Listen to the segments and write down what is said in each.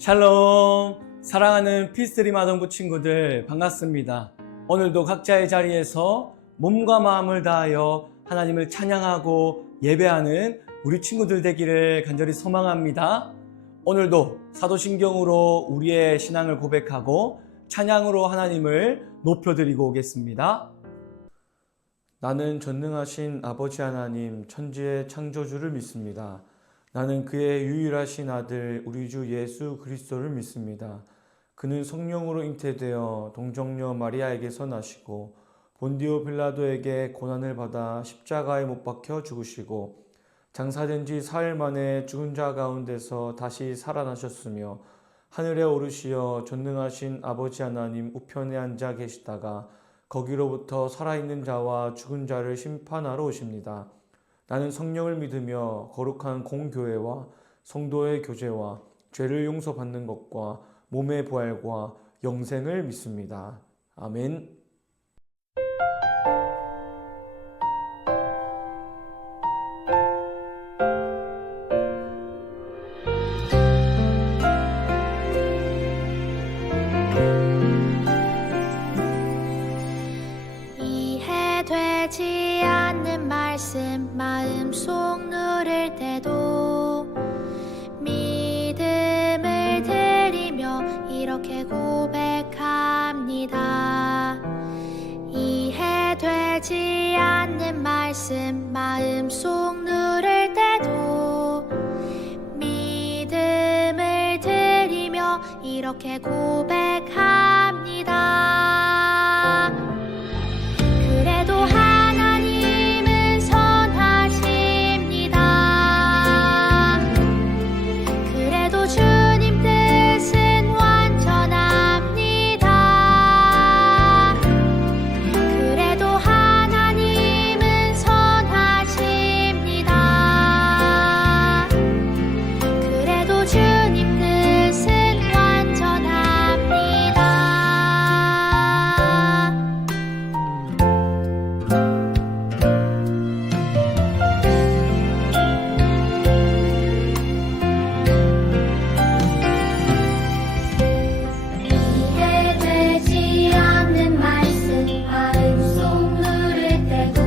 샬롬! 사랑하는 피스트림 아동부 친구들 반갑습니다. 오늘도 각자의 자리에서 몸과 마음을 다하여 하나님을 찬양하고 예배하는 우리 친구들 되기를 간절히 소망합니다. 오늘도 사도신경으로 우리의 신앙을 고백하고 찬양으로 하나님을 높여드리고 오겠습니다. 나는 전능하신 아버지 하나님 천지의 창조주를 믿습니다. 나는 그의 유일하신 아들 우리 주 예수 그리스도를 믿습니다. 그는 성령으로 잉태되어 동정녀 마리아에게서 나시고 본디오 빌라도에게 고난을 받아 십자가에 못 박혀 죽으시고 장사된 지 사흘 만에 죽은 자 가운데서 다시 살아나셨으며 하늘에 오르시어 전능하신 아버지 하나님 우편에 앉아 계시다가 거기로부터 살아있는 자와 죽은 자를 심판하러 오십니다. 나는 성령을 믿으며 거룩한 공교회와 성도의 교제와 죄를 용서받는 것과 몸의 부활과 영생을 믿습니다. 아멘. 이해되지 않는 말씀 마음속 누릴 때도 믿음을 드리며 이렇게 고백합니다. 이해되지 않는 말씀 마음속 누릴 때도 믿음을 드리며 이렇게 고백합니다. 그래도 하나님은 선하십니다. 그래도 주님 뜻은 완전합니다. 그래도 하나님은 선하십니다. 그래도 주님 뜻은 완전합니다. 이해되지 않는 말씀 마음속 누릴 때도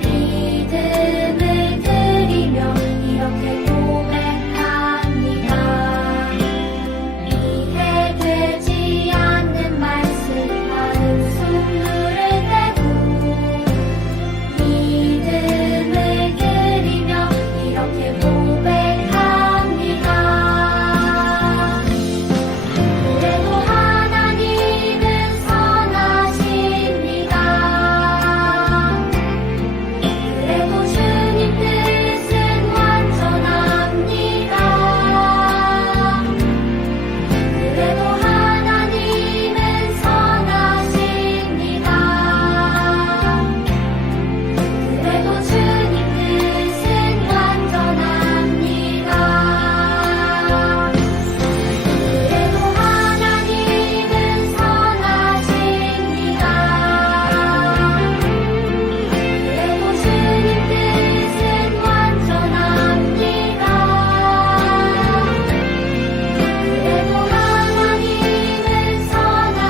믿음을 드리며 이렇게 고백합니다. 이해되지 않는 말씀 마음속 누릴 때도 믿음을 드리며 이렇게 고백합니다. 그래도 하나님은 선하십니다. 그래도 주님 뜻은 완전합니다. 그래도 하나님은 선하십니다. 그래도 주님 뜻은 완전합니다. 그래도 하나님은 선하십니다. 그래도 주님 뜻은 완전합니다. 그래도 하나님은 선하십니다.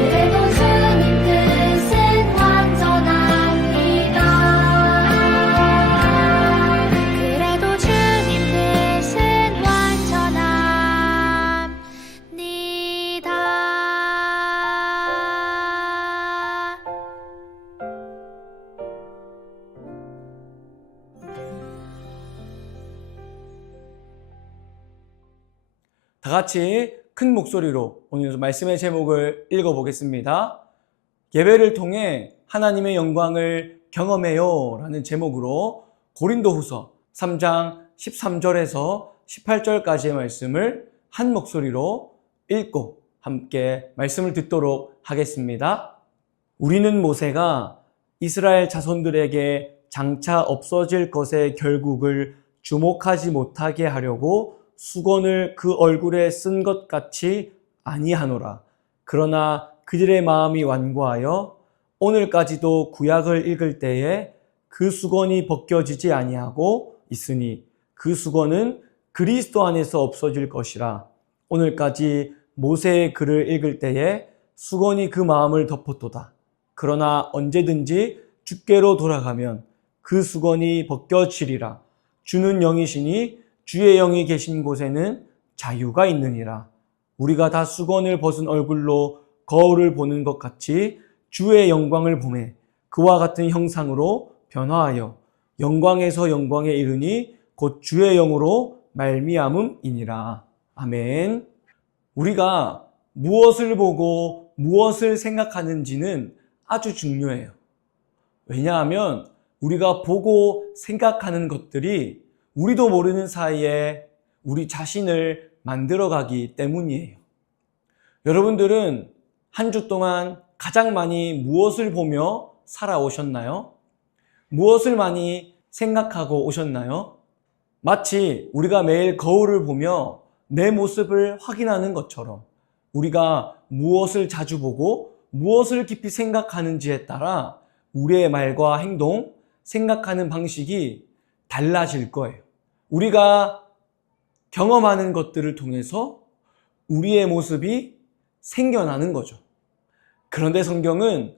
그래도 주님 뜻은 완전합니다. 그래도 주님 뜻은 완전합니다. 다 같이 큰 목소리로 오늘 말씀의 제목을 읽어보겠습니다. 예배를 통해 하나님의 영광을 경험해요 라는 제목으로 고린도후서 3장 13절에서 18절까지의 말씀을 한 목소리로 읽고 함께 말씀을 듣도록 하겠습니다. 우리는 모세가 이스라엘 자손들에게 장차 없어질 것의 결국을 주목하지 못하게 하려고 수건을 그 얼굴에 쓴 것 같이 아니하노라. 그러나 그들의 마음이 완고하여 오늘까지도 구약을 읽을 때에 그 수건이 벗겨지지 아니하고 있으니 그 수건은 그리스도 안에서 없어질 것이라. 오늘까지 모세의 글을 읽을 때에 수건이 그 마음을 덮었도다. 그러나 언제든지 주께로 돌아가면 그 수건이 벗겨지리라. 주는 영이시니 주의 영이 계신 곳에는 자유가 있느니라. 우리가 다 수건을 벗은 얼굴로 거울을 보는 것 같이 주의 영광을 보매 그와 같은 형상으로 변화하여 영광에서 영광에 이르니 곧 주의 영으로 말미암음이니라. 아멘. 우리가 무엇을 보고 무엇을 생각하는지는 아주 중요해요. 왜냐하면 우리가 보고 생각하는 것들이 우리도 모르는 사이에 우리 자신을 만들어가기 때문이에요. 여러분들은 한 주 동안 가장 많이 무엇을 보며 살아오셨나요? 무엇을 많이 생각하고 오셨나요? 마치 우리가 매일 거울을 보며 내 모습을 확인하는 것처럼 우리가 무엇을 자주 보고 무엇을 깊이 생각하는지에 따라 우리의 말과 행동, 생각하는 방식이 달라질 거예요. 우리가 경험하는 것들을 통해서 우리의 모습이 생겨나는 거죠. 그런데 성경은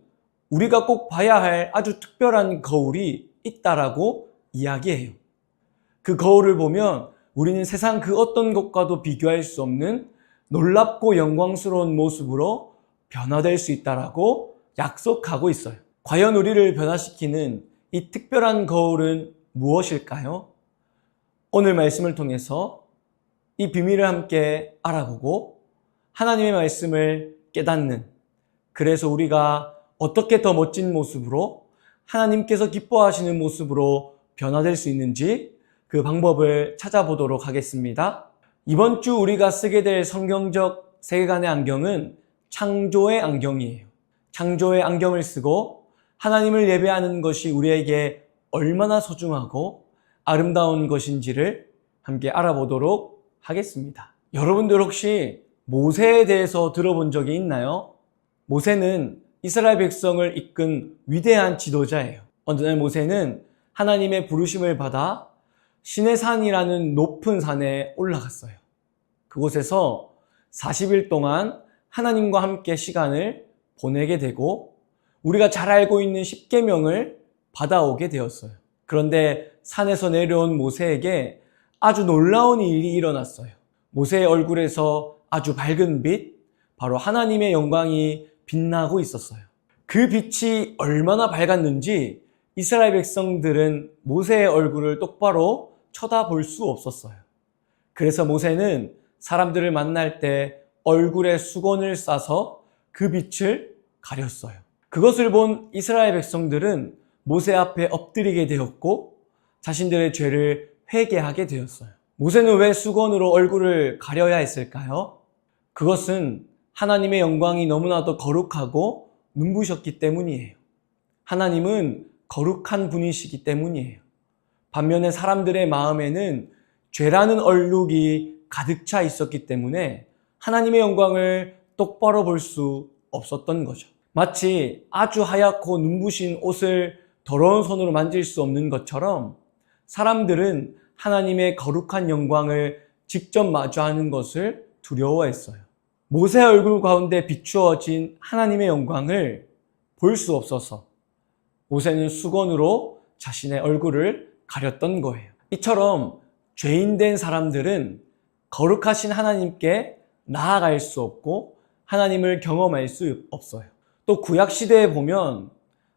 우리가 꼭 봐야 할 아주 특별한 거울이 있다라고 이야기해요. 그 거울을 보면 우리는 세상 그 어떤 것과도 비교할 수 없는 놀랍고 영광스러운 모습으로 변화될 수 있다라고 약속하고 있어요. 과연 우리를 변화시키는 이 특별한 거울은 무엇일까요? 오늘 말씀을 통해서 이 비밀을 함께 알아보고 하나님의 말씀을 깨닫는, 그래서 우리가 어떻게 더 멋진 모습으로 하나님께서 기뻐하시는 모습으로 변화될 수 있는지 그 방법을 찾아보도록 하겠습니다. 이번 주 우리가 쓰게 될 성경적 세계관의 안경은 창조의 안경이에요. 창조의 안경을 쓰고 하나님을 예배하는 것이 우리에게 얼마나 소중하고 아름다운 것인지를 함께 알아보도록 하겠습니다. 여러분들 혹시 모세에 대해서 들어본 적이 있나요? 모세는 이스라엘 백성을 이끈 위대한 지도자예요. 어느 날 모세는 하나님의 부르심을 받아 시내산이라는 높은 산에 올라갔어요. 그곳에서 40일 동안 하나님과 함께 시간을 보내게 되고 우리가 잘 알고 있는 십계명을 받아오게 되었어요. 그런데 산에서 내려온 모세에게 아주 놀라운 일이 일어났어요. 모세의 얼굴에서 아주 밝은 빛, 바로 하나님의 영광이 빛나고 있었어요. 그 빛이 얼마나 밝았는지 이스라엘 백성들은 모세의 얼굴을 똑바로 쳐다볼 수 없었어요. 그래서 모세는 사람들을 만날 때 얼굴에 수건을 싸서 그 빛을 가렸어요. 그것을 본 이스라엘 백성들은 모세 앞에 엎드리게 되었고 자신들의 죄를 회개하게 되었어요. 모세는 왜 수건으로 얼굴을 가려야 했을까요? 그것은 하나님의 영광이 너무나도 거룩하고 눈부셨기 때문이에요. 하나님은 거룩한 분이시기 때문이에요. 반면에 사람들의 마음에는 죄라는 얼룩이 가득 차 있었기 때문에 하나님의 영광을 똑바로 볼 수 없었던 거죠. 마치 아주 하얗고 눈부신 옷을 더러운 손으로 만질 수 없는 것처럼 사람들은 하나님의 거룩한 영광을 직접 마주하는 것을 두려워했어요. 모세 얼굴 가운데 비추어진 하나님의 영광을 볼 수 없어서 모세는 수건으로 자신의 얼굴을 가렸던 거예요. 이처럼 죄인된 사람들은 거룩하신 하나님께 나아갈 수 없고 하나님을 경험할 수 없어요. 또 구약시대에 보면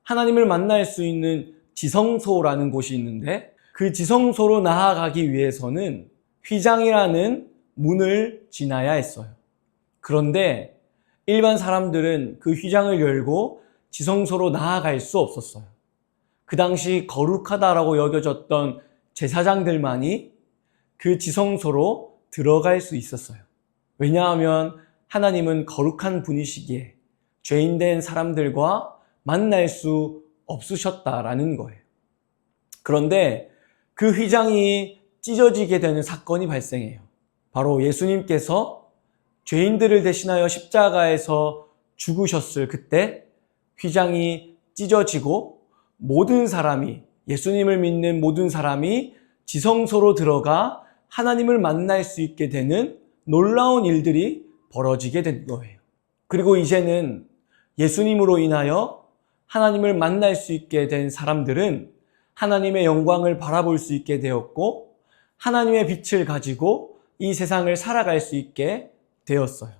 하나님을 만날 수 있는 지성소라는 곳이 있는데 그 지성소로 나아가기 위해서는 휘장이라는 문을 지나야 했어요. 그런데 일반 사람들은 그 휘장을 열고 지성소로 나아갈 수 없었어요. 그 당시 거룩하다라고 여겨졌던 제사장들만이 그 지성소로 들어갈 수 있었어요. 왜냐하면 하나님은 거룩한 분이시기에 죄인된 사람들과 만날 수 없으셨다라는 거예요. 그런데 그 휘장이 찢어지게 되는 사건이 발생해요. 바로 예수님께서 죄인들을 대신하여 십자가에서 죽으셨을 그때 휘장이 찢어지고 모든 사람이, 예수님을 믿는 모든 사람이 지성소로 들어가 하나님을 만날 수 있게 되는 놀라운 일들이 벌어지게 된 거예요. 그리고 이제는 예수님으로 인하여 하나님을 만날 수 있게 된 사람들은 하나님의 영광을 바라볼 수 있게 되었고 하나님의 빛을 가지고 이 세상을 살아갈 수 있게 되었어요.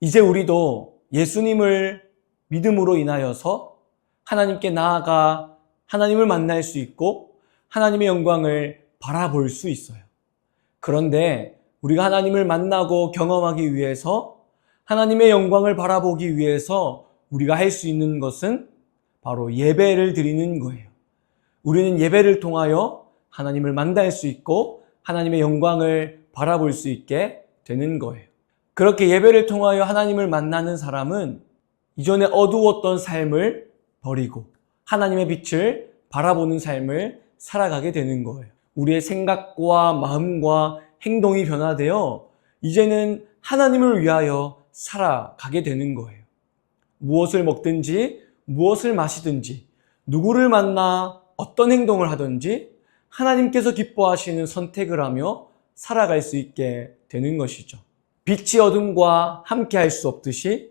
이제 우리도 예수님을 믿음으로 인하여서 하나님께 나아가 하나님을 만날 수 있고 하나님의 영광을 바라볼 수 있어요. 그런데 우리가 하나님을 만나고 경험하기 위해서 하나님의 영광을 바라보기 위해서 우리가 할 수 있는 것은 바로 예배를 드리는 거예요. 우리는 예배를 통하여 하나님을 만날 수 있고 하나님의 영광을 바라볼 수 있게 되는 거예요. 그렇게 예배를 통하여 하나님을 만나는 사람은 이전에 어두웠던 삶을 버리고 하나님의 빛을 바라보는 삶을 살아가게 되는 거예요. 우리의 생각과 마음과 행동이 변화되어 이제는 하나님을 위하여 살아가게 되는 거예요. 무엇을 먹든지 무엇을 마시든지 누구를 만나 어떤 행동을 하든지 하나님께서 기뻐하시는 선택을 하며 살아갈 수 있게 되는 것이죠. 빛이 어둠과 함께 할 수 없듯이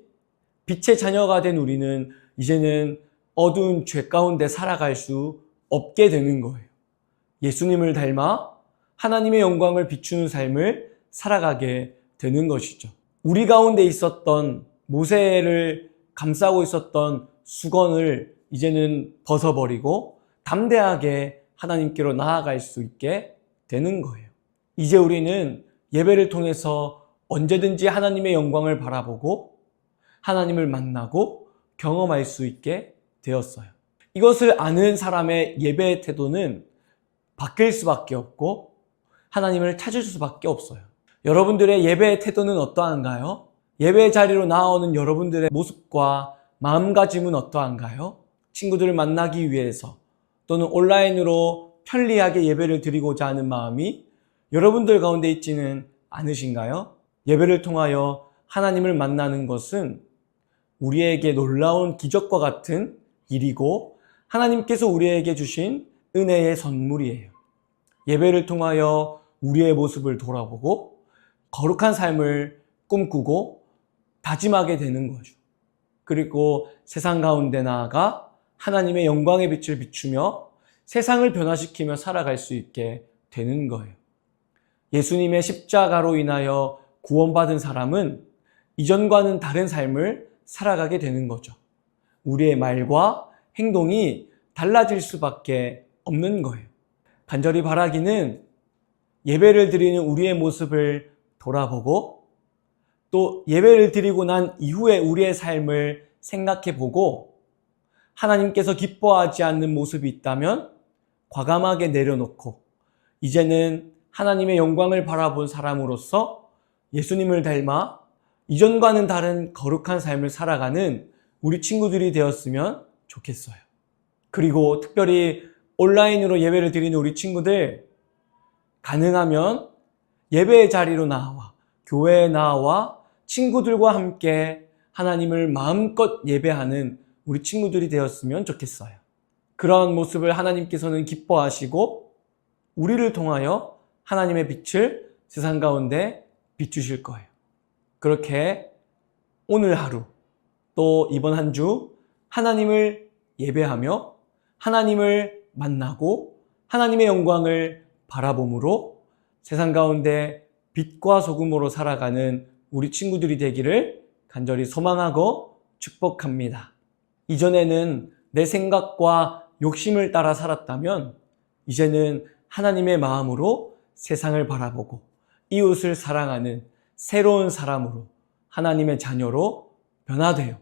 빛의 자녀가 된 우리는 이제는 어두운 죄 가운데 살아갈 수 없게 되는 거예요. 예수님을 닮아 하나님의 영광을 비추는 삶을 살아가게 되는 것이죠. 우리 가운데 있었던 모세를 감싸고 있었던 수건을 이제는 벗어버리고 담대하게 하나님께로 나아갈 수 있게 되는 거예요. 이제 우리는 예배를 통해서 언제든지 하나님의 영광을 바라보고 하나님을 만나고 경험할 수 있게 되었어요. 이것을 아는 사람의 예배의 태도는 바뀔 수밖에 없고 하나님을 찾을 수밖에 없어요. 여러분들의 예배의 태도는 어떠한가요? 예배 자리로 나오는 여러분들의 모습과 마음가짐은 어떠한가요? 친구들을 만나기 위해서 또는 온라인으로 편리하게 예배를 드리고자 하는 마음이 여러분들 가운데 있지는 않으신가요? 예배를 통하여 하나님을 만나는 것은 우리에게 놀라운 기적과 같은 일이고 하나님께서 우리에게 주신 은혜의 선물이에요. 예배를 통하여 우리의 모습을 돌아보고 거룩한 삶을 꿈꾸고 다짐하게 되는 거죠. 그리고 세상 가운데 나아가 하나님의 영광의 빛을 비추며 세상을 변화시키며 살아갈 수 있게 되는 거예요. 예수님의 십자가로 인하여 구원받은 사람은 이전과는 다른 삶을 살아가게 되는 거죠. 우리의 말과 행동이 달라질 수밖에 없는 거예요. 간절히 바라기는 예배를 드리는 우리의 모습을 돌아보고 또 예배를 드리고 난 이후에 우리의 삶을 생각해 보고 하나님께서 기뻐하지 않는 모습이 있다면 과감하게 내려놓고 이제는 하나님의 영광을 바라본 사람으로서 예수님을 닮아 이전과는 다른 거룩한 삶을 살아가는 우리 친구들이 되었으면 좋겠어요. 그리고 특별히 온라인으로 예배를 드리는 우리 친구들, 가능하면 예배의 자리로 나와 교회에 나와 친구들과 함께 하나님을 마음껏 예배하는 우리 친구들이 되었으면 좋겠어요. 그런 모습을 하나님께서는 기뻐하시고 우리를 통하여 하나님의 빛을 세상 가운데 비추실 거예요. 그렇게 오늘 하루 또 이번 한 주 하나님을 예배하며 하나님을 만나고 하나님의 영광을 바라봄으로 세상 가운데 빛과 소금으로 살아가는 우리 친구들이 되기를 간절히 소망하고 축복합니다. 이전에는 내 생각과 욕심을 따라 살았다면 이제는 하나님의 마음으로 세상을 바라보고 이웃을 사랑하는 새로운 사람으로 하나님의 자녀로 변화되어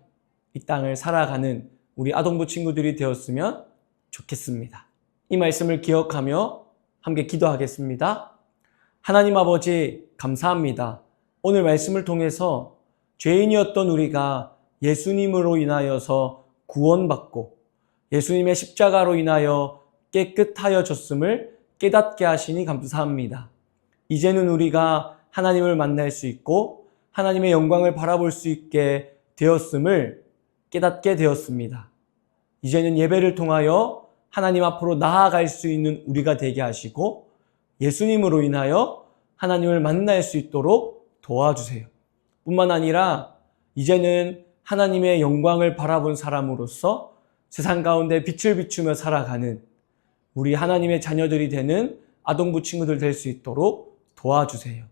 이 땅을 살아가는 우리 아동부 친구들이 되었으면 좋겠습니다. 이 말씀을 기억하며 함께 기도하겠습니다. 하나님 아버지 감사합니다. 오늘 말씀을 통해서 죄인이었던 우리가 예수님으로 인하여서 구원받고 예수님의 십자가로 인하여 깨끗하여졌음을 깨닫게 하시니 감사합니다. 이제는 우리가 하나님을 만날 수 있고 하나님의 영광을 바라볼 수 있게 되었음을 깨닫게 되었습니다. 이제는 예배를 통하여 하나님 앞으로 나아갈 수 있는 우리가 되게 하시고 예수님으로 인하여 하나님을 만날 수 있도록 도와주세요. 뿐만 아니라 이제는 하나님의 영광을 바라본 사람으로서 세상 가운데 빛을 비추며 살아가는 우리 하나님의 자녀들이 되는 아동부 친구들 될 수 있도록 도와주세요.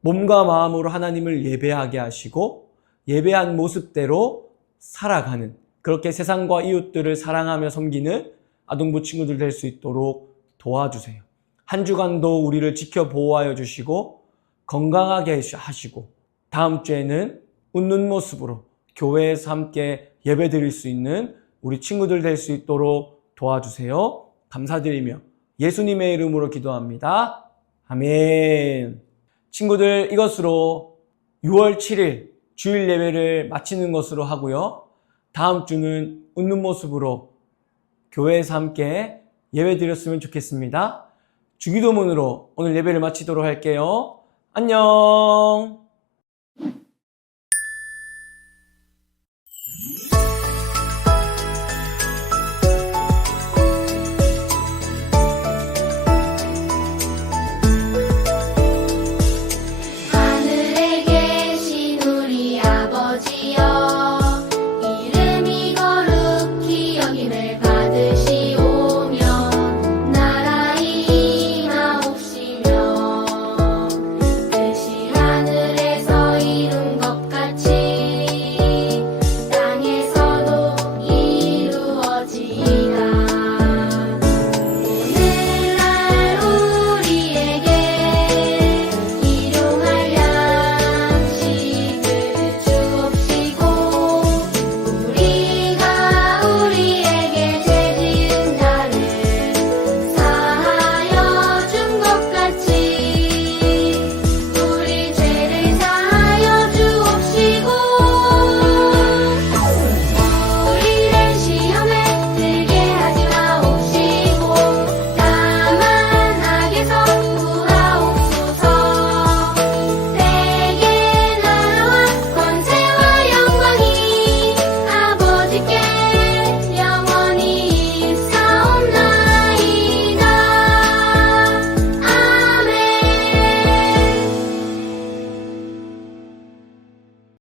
몸과 마음으로 하나님을 예배하게 하시고 예배한 모습대로 살아가는, 그렇게 세상과 이웃들을 사랑하며 섬기는 아동부 친구들 될 수 있도록 도와주세요. 한 주간도 우리를 지켜 보호하여 주시고 건강하게 하시고 다음 주에는 웃는 모습으로 교회에서 함께 예배 드릴 수 있는 우리 친구들 될 수 있도록 도와주세요. 감사드리며 예수님의 이름으로 기도합니다. 아멘. 친구들, 이것으로 6월 7일 주일 예배를 마치는 것으로 하고요. 다음 주는 웃는 모습으로 교회에서 함께 예배 드렸으면 좋겠습니다. 주기도문으로 오늘 예배를 마치도록 할게요. 안녕.